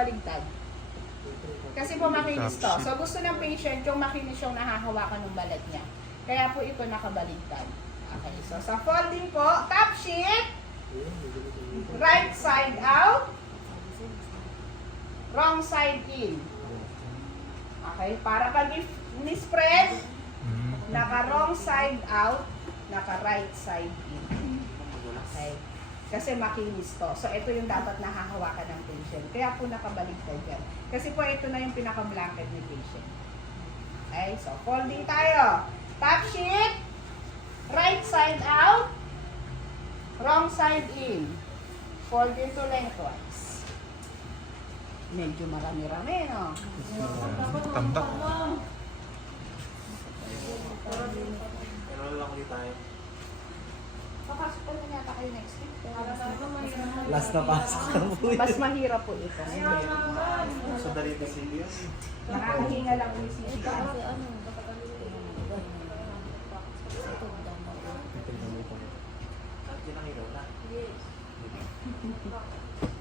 nakabaligtad. Kasi po makinis to. So gusto ng patient yung makinis yung nahahawakan ng balat niya. Kaya po ito nakabaligtad. Okay, so sa folding po, top sheet, right side out, wrong side in. Okay, para pag ni-spread, naka-wrong side out, naka-right side in. Okay. Kasi makinis to. So, ito yung dapat nahahawakan ng patient. Kaya po nakabaligtad yan. Kasi po ito na yung pinaka-blanket ni patient. Okay, so folding tayo. Top sheet, right side out, wrong side in. Fold into lengthwise. Medyo marami-rami, no? Tambak. Ano lang ulit tayo? Papasok ko na yata kayo next week. Last na pasok na po yun. Mas mahirap po ito. So, dali ba sila yun? Nakakahinga lang po si Kinakita na.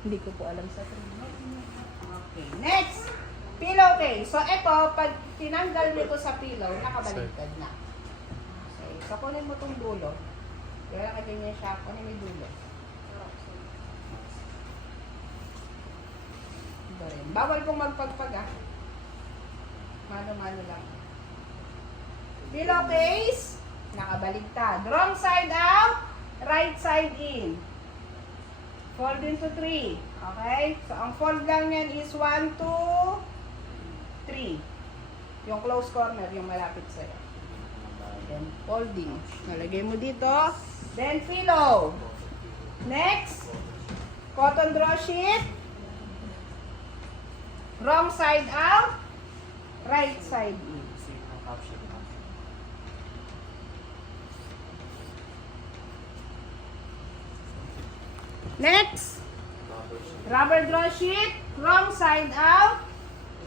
Hindi ko po alam sa training. Okay, next! Pillowcase. So, ito, pag tinanggal nito sa pillow, nakabaligtad na. Okay, so kunin mo itong dulo. Kaya ganyan siya, kunin mo yung dulo. Ito rin. Bawal pong magpagpag, ah. Mano-mano lang. Pillowcase, nakabaligtad. Wrong side out, right side in. Fold into 3. Okay? So, ang fold lang yan is 1, 2, 3. Yung close corner, yung malapit sa'yo. Then, folding. Nalagay mo dito. Then, pillow. Next, cotton draw sheet. Wrong side out, right side in. Next, rubber draw sheet, wrong side out,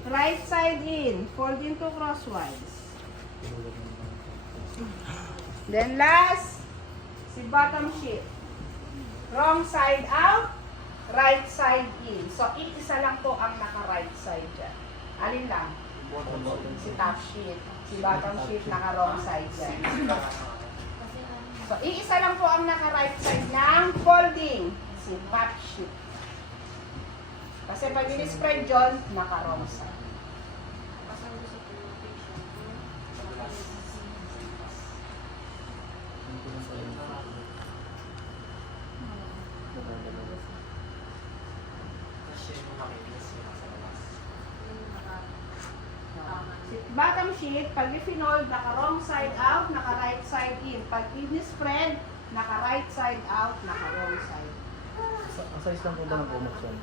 right side in, fold into crosswise. Then last, si bottom sheet, wrong side out, right side in. So, isa lang po ang naka-right side dyan. Alin lang? Si top sheet. Si bottom sheet naka-wrong side dyan. So, iisa lang po ang naka-right side ng folding. Si top sheet. Kasi pag in-spread yun, naka-wrong side. Bottom sheet, pag i-finold, naka-wrong side out, naka-right side in. Pag in-spread, naka-right side out, naka-wrong side. Ang size lang po ba ng bumot yan?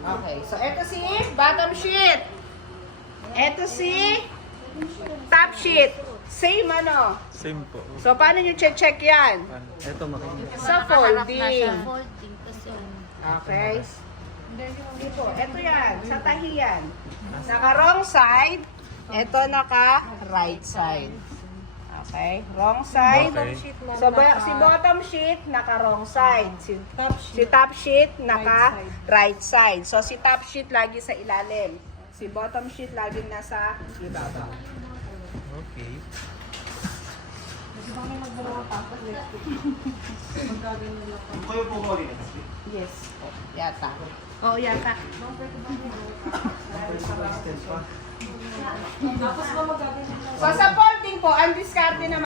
Okay, so eto si bottom sheet. Eto si top sheet. Same ano. Same po. So paano nyo check yan? Ito makinig. Sa folding. Folding kasi Okay. Dito, eto yan, sa tahiyan. Naka-wrong side, eto naka-right side. Okay, wrong side. Okay. So, si bottom sheet, naka-wrong side. Si top sheet, naka-right side. So, si top sheet lagi sa ilalim. Si bottom sheet laging nasa ibaba. Okay. Kayo po mo ulit next week? Yes. Yata. Oo, yata. So, sa folding po, ang discard naman